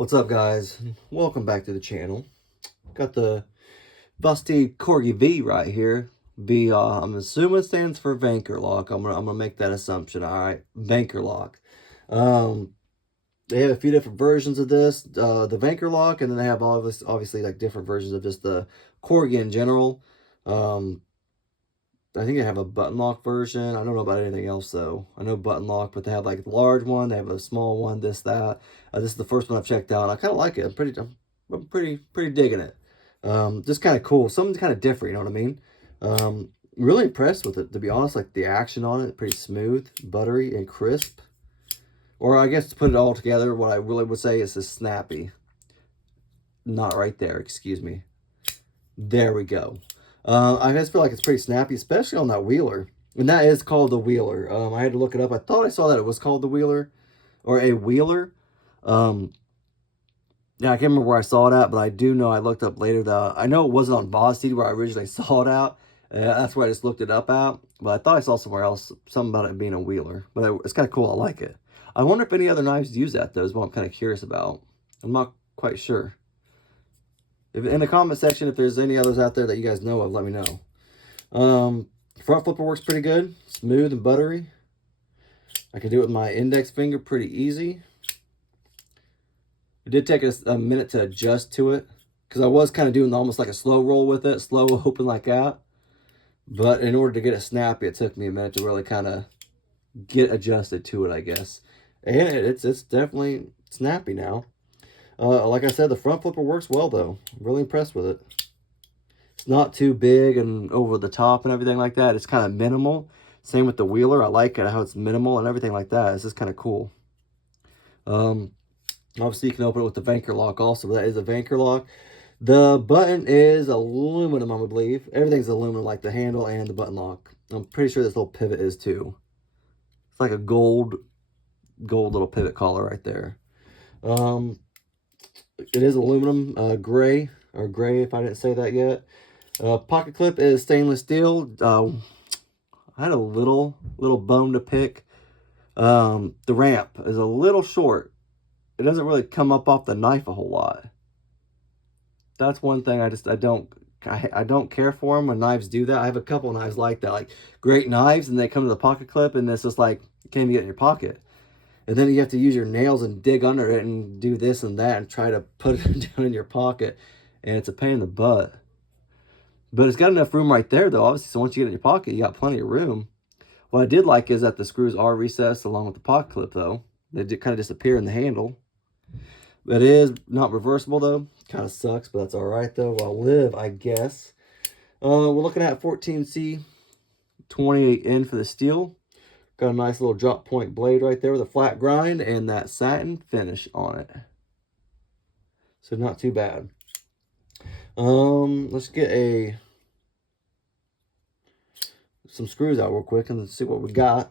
What's up, guys? Welcome back to the channel. Got the Vosteed Corgi V right here. V, I'm assuming it stands for Vanker Lock. I'm gonna make that assumption. All right, Vanker Lock. They have a few different versions of this, the Vanker Lock, and then they have obviously like different versions of just the Corgi in general. I think they have a button lock version. I don't know about anything else though. I know button lock, but they have like the large one. They have a small one. This, that. This is the first one I've checked out. I kind of like it. I'm pretty digging it. Just kind of cool. Something kind of different. You know what I mean? Really impressed with it, to be honest. Like the action on it, pretty smooth, buttery, and crisp. Or I guess to put it all together, what I really would say is snappy. Not right there. Excuse me. There we go. I just feel like it's pretty snappy, especially on that wheeler. And that is called the wheeler. I had to look it up. I thought I saw that it was called the wheeler. Or a wheeler. Yeah, I can't remember where I saw it at, but I do know I looked up later that... I know it wasn't on Vosteed where I originally saw it out. That's where I just looked it up at. But I thought I saw somewhere else something about it being a wheeler. But it's kind of cool. I like it. I wonder if any other knives use that, though, is what I'm kind of curious about. I'm not quite sure. If, in the comment section, if there's any others out there that you guys know of, let me know. Front flipper works pretty good. Smooth and buttery. I can do it with my index finger pretty easy. It did take a minute to adjust to it, because I was kind of doing almost like a slow roll with it, slow open like that. But in order to get it snappy, it took me a minute to really kind of get adjusted to it, I guess. And it's definitely snappy now. Like I said, the front flipper works well, though. I'm really impressed with it. It's not too big and over the top and everything like that. It's kind of minimal. Same with the wheeler. I like it, how it's minimal and everything like that. It's just kind of cool. Obviously, you can open it with the Vanker lock also. That is a Vanker lock. The button is aluminum, I believe. Everything's aluminum, like the handle and the button lock. I'm pretty sure this little pivot is too. It's like a gold little pivot collar right there. It is aluminum, gray, or gray if I didn't say that yet. Pocket clip is stainless steel. I had a little bone to pick. The ramp is a little short. It doesn't really come up off the knife a whole lot. That's one thing I don't care for them when knives do that. I have a couple of knives like that, like great knives, and they come to the pocket clip, and it's just like you can't even get it in your pocket. And then you have to use your nails and dig under it and do this and that and try to put it down in your pocket. And it's a pain in the butt. But it's got enough room right there, though, obviously. So once you get it in your pocket, you got plenty of room. What I did like is that the screws are recessed along with the pocket clip, though. They kind of disappear in the handle. But it is not reversible, though. Kind of sucks, but that's all right, though. I'll live, I guess. We're looking at 14C 28N for the steel. Got a nice little drop point blade right there with a flat grind and that satin finish on it. So not too bad. Let's get some screws out real quick and let's see what we got.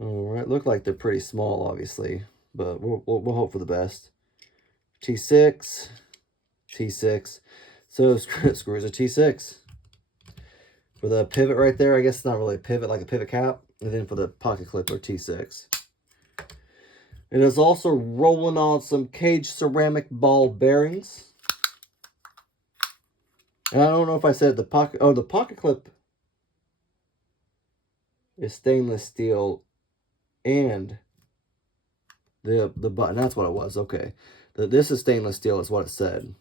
All right, look like they're pretty small, obviously, but we'll hope for the best. T6, T6. So screws are T6. For the pivot right there, I guess it's not really a pivot, like a pivot cap. And then for the pocket clip are T6. It is also rolling on some cage ceramic ball bearings. And I don't know if I said the pocket clip is stainless steel and the button. That's what it was. Okay. This is stainless steel is what it said.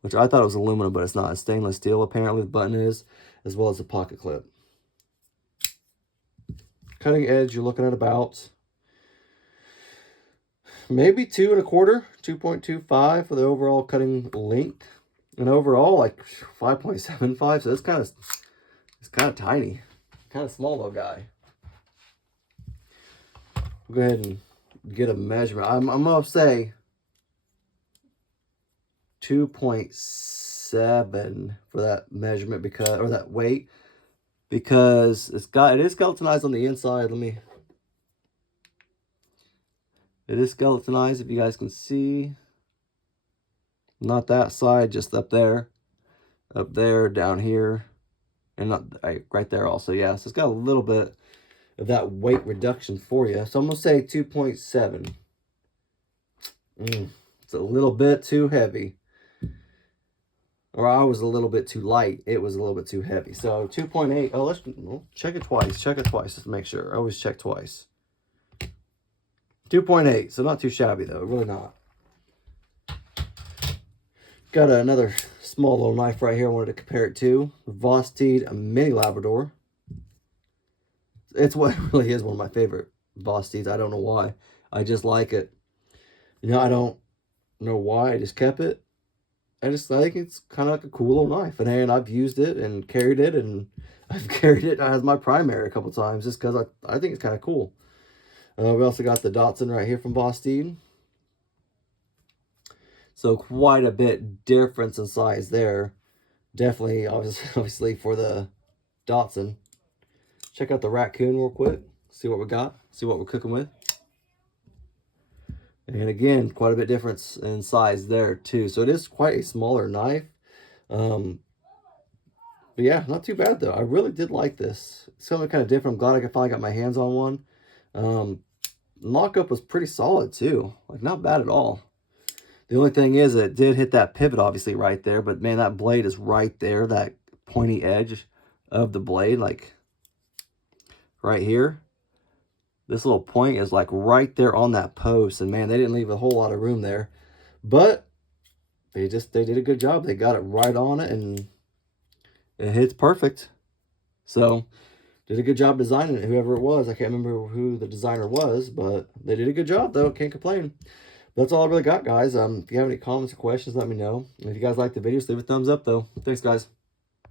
Which I thought it was aluminum, but it's not. It's stainless steel, apparently the button is, as well as the pocket clip. Cutting edge, you're looking at about maybe 2 1/4, 2.25 for the overall cutting length. And overall, like 5.75, so it's kind of tiny. Kind of small little guy. We'll go ahead and get a measurement. I'm going to say 2.7 for that measurement or that weight, because it is skeletonized on the inside. It is skeletonized, if you guys can see. Not that side, just up there, down here, and not right there also. Yeah, so it's got a little bit of that weight reduction for you. So I'm going to say 2.7. It's a little bit too heavy. Or I was a little bit too light. It was a little bit too heavy. So 2.8. Oh, let's check it twice. Check it twice just to make sure. I always check twice. 2.8. So not too shabby, though. Really not. Got another small little knife right here I wanted to compare it to. Vosteed Mini Labrador. It's what really is one of my favorite Vosteeds. I don't know why. I just like it. You know, I don't know why. I just kept it. I think it's kind of like a cool little knife. And I've used it and carried it. And I've carried it as my primary a couple times just because I think it's kind of cool. We also got the Datsun right here from Vosteed. So quite a bit difference in size there. Definitely, obviously for the Datsun. Check out the Raccoon real quick. See what we got. See what we're cooking with. And again, quite a bit difference in size there too. So it is quite a smaller knife. But yeah, not too bad though. I really did like this. It's something kind of different. I'm glad I finally got my hands on one. Lockup was pretty solid too. Like not bad at all. The only thing is it did hit that pivot obviously right there. But man, that blade is right there. That pointy edge of the blade, like right here. This little point is like right there on that post. And man, they didn't leave a whole lot of room there. But they did a good job. They got it right on it and it hits perfect. So did a good job designing it, whoever it was. I can't remember who the designer was, but they did a good job though. Can't complain. But that's all I really got, guys. If you have any comments or questions, let me know. And if you guys like the video, leave a thumbs up though. Thanks, guys.